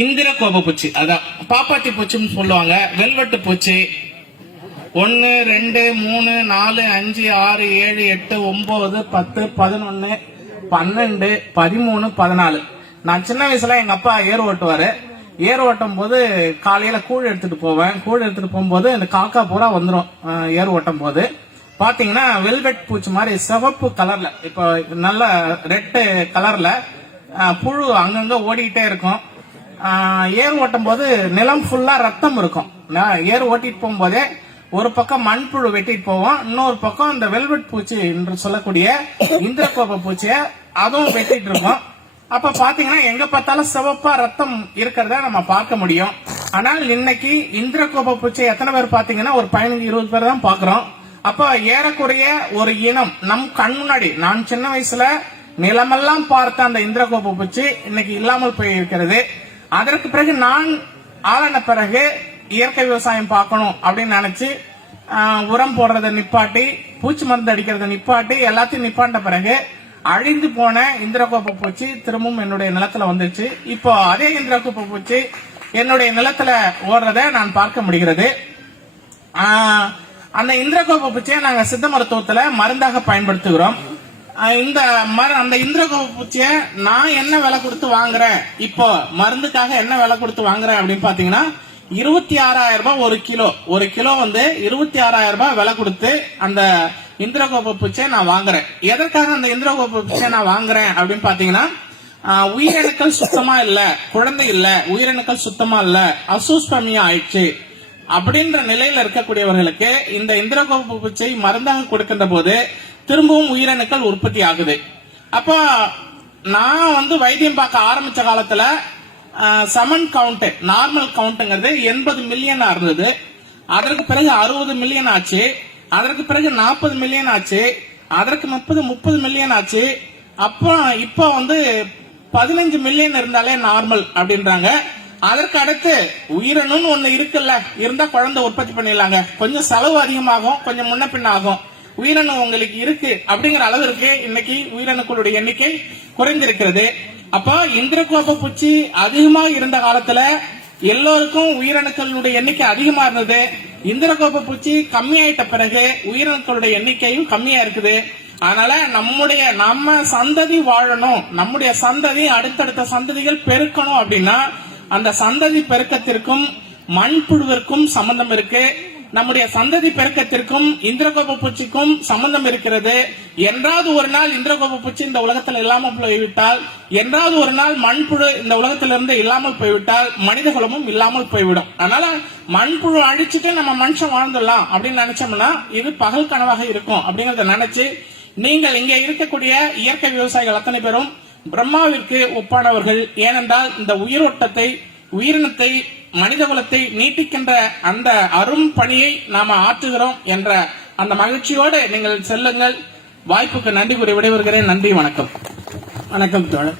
இந்திர கோப பூச்சி, அதான் பாப்பாத்தி பூச்சின்னு சொல்லுவாங்க. வெல்வெட்டு பூச்சி 1 2 3 4 5 6 7 8 9 10 11 12 13 14. நான் சின்ன வயசுல எங்க அப்பா ஏர் ஓட்டுவாரு. ஏர் ஓட்டும் போது காலையில கூழ் எடுத்துட்டு போவேன். கூழ் எடுத்துட்டு போகும்போது இந்த காக்கா பூரா வந்துடும். ஏர் ஓட்டும் போது பாத்தீங்கன்னா வெல்வெட் பூச்சி மாதிரி சிவப்பு கலர்ல, இப்போ நல்ல ரெட் கலர்ல புழு அங்கங்க ஓடிக்கிட்டே இருக்கும். ஏர் ஓட்டும் போது நிலம் ஃபுல்லா ரத்தம் இருக்கும். ஏர் ஓட்டிட்டு போகும்போதே ஒரு பக்கம் மண்புழு வெட்டிட்டு போவோம், இன்னொரு பக்கம் இந்த வெல்வெட் பூச்சி என்று சொல்லக்கூடிய இந்திரகோப பூச்சிய அதுவும் வெட்டிட்டு இருக்கும். அப்ப பாத்தீங்கன்னா எங்க பார்த்தாலும் சிவப்பா ரத்தம் இருக்கிறத நம்ம பார்க்க முடியும். ஆனால் இன்னைக்கு இந்திரகோப பூச்சி எத்தனை பேர் பாத்தீங்கன்னா ஒரு 15-20 பேர் தான் பாக்குறோம். அப்ப ஏறக்குறைய ஒரு இனம் நம் கண் முன்னாடி, நான் சின்ன வயசுல நிலமெல்லாம் பார்த்த அந்த இந்திரகோப பூச்சி இன்னைக்கு இல்லாமல் போய் இருக்கிறது. அதற்கு பிறகு நான் ஆளான பிறகு இயற்கை விவசாயம் பார்க்கணும் அப்படின்னு நினைச்சு உரம் போடுறத நிப்பாட்டி, பூச்சி மருந்து அடிக்கிறத நிப்பாட்டி, எல்லாத்தையும் நிப்பாட்ட பிறகு அழிந்து போன இந்திரகோப பூச்சி திரும்பவும் என்னுடைய நிலத்துல வந்துச்சு. இப்போ அதே இந்திரகோப பூச்சி என்னுடைய நிலத்துல ஓடுறத நான் பார்க்க முடிகிறது. அந்த இந்திரகோப பூச்சியை நாங்க சித்த மருத்துவத்துல மருந்தாக பயன்படுத்துகிறோம். அந்த இந்திரகோப பூச்சிய நான் என்ன விலை கொடுத்து வாங்குறேன், இப்போ மருந்துக்காக என்ன விலை கொடுத்து வாங்குறேன் அப்படின்னு பாத்தீங்கன்னா 26,000 ரூபாய் ஒரு கிலோ வந்து 26,000 ரூபாய் விலை கொடுத்து அந்த இந்திரகோப பூச்சியை நான் வாங்குறேன். எதற்காக அந்த இந்திரகோப பூச்சியை நான் வாங்குறேன் அப்படின்னு பாத்தீங்கன்னா, உயிரணுக்கள் சுத்தமா இல்ல, குழந்தை இல்ல, உயிரணுக்கள் சுத்தமா இல்ல, அசூஸ்பமியா ஆயிடுச்சு அப்படின்ற நிலையில இருக்கக்கூடியவர்களுக்கு இந்த இந்திரகோப பூச்சியை மருந்தாக கொடுக்கின்ற போது திரும்பவும் உயிரணுக்கள் உற்பத்தி ஆகுது. அப்போ நான் வந்து வைத்தியம் பார்க்க ஆரம்பிச்ச காலத்துல சமன் கவுண்ட், நார்மல் கவுண்ட்ங்கிறது 80 மில்லியன் இருந்தது. அதற்கு பிறகு 60 மில்லியன் ஆச்சு. அதற்கு பிறகு 40 மில்லியன் ஆச்சு. அதற்கு 30 மில்லியன் ஆச்சு. அப்போ இப்போ வந்து 15 மில்லியன் இருந்தாலே நார்மல் அப்படின்றாங்க. அதற்கு அடுத்து உயிரணுன்னு ஒண்ணு இருக்குல்ல, இருந்தா குழந்தை உற்பத்தி பண்ணிடலாங்க, கொஞ்சம் செலவு அதிகமாகும், கொஞ்சம் முன்ன பின்ன ஆகும், உயிரணு உங்களுக்கு இருக்கு அப்படிங்கிற அளவிற்கு இன்னைக்கு உயிரணுக்களுடைய எண்ணிக்கை குறைந்திருக்கிறது. அப்ப இந்திரகோப பூச்சி அதிகமாக இருந்த காலத்துல எல்லோருக்கும் உயிரணுக்களுடைய எண்ணிக்கை அதிகமா இருந்தது. இந்திரகோப பூச்சி கம்மியாயிட்ட பிறகு உயிரணுக்களுடைய எண்ணிக்கையும் கம்மியா இருக்குது. அதனால நம்ம சந்ததி வாழணும், நம்முடைய சந்ததி அடுத்தடுத்த சந்ததிகள் பெருக்கணும் அப்படின்னா அந்த சந்ததி பெருக்கத்திற்கும் மண்புழுவிற்கும் சம்பந்தம் இருக்கு. நம்முடைய சந்ததி பெருக்கத்திற்கும் இந்திரகோப பூச்சிக்கும் சம்பந்தம் இருக்கிறது. என்றாவது ஒரு நாள் இந்திரகோப பூச்சி இந்த உலகத்தில் இல்லாமல் போய்விட்டால், என்றாவது ஒரு நாள் மண்புழு இந்த உலகத்திலிருந்து இல்லாமல் போய்விட்டால் மனித குலமும் இல்லாமல் போய்விடும். அதனால மண்புழு அழிச்சுட்டு நம்ம மனுஷன் வாழ்ந்துடலாம் அப்படின்னு நினைச்சோம்னா இது பகல் கனவாக இருக்கும். அப்படிங்கறத நினைச்சு நீங்கள் இங்கே இருக்கக்கூடிய இயற்கை விவசாயிகள் அத்தனை பேரும் பிரம்மாவிற்கு ஒப்பானவர்கள். ஏனென்றால் இந்த உயிரோட்டத்தை, உயிரினத்தை, மனித குலத்தை நீட்டிக்கின்ற அந்த அரும் பணியை நாம ஆற்றுகிறோம் என்ற அந்த மகிழ்ச்சியோடு நீங்கள் செல்லுங்கள். வாய்ப்புக்கு நன்றி கூறி விடைபெறுகிறேன். நன்றி, வணக்கம். வணக்கம் தோழர்.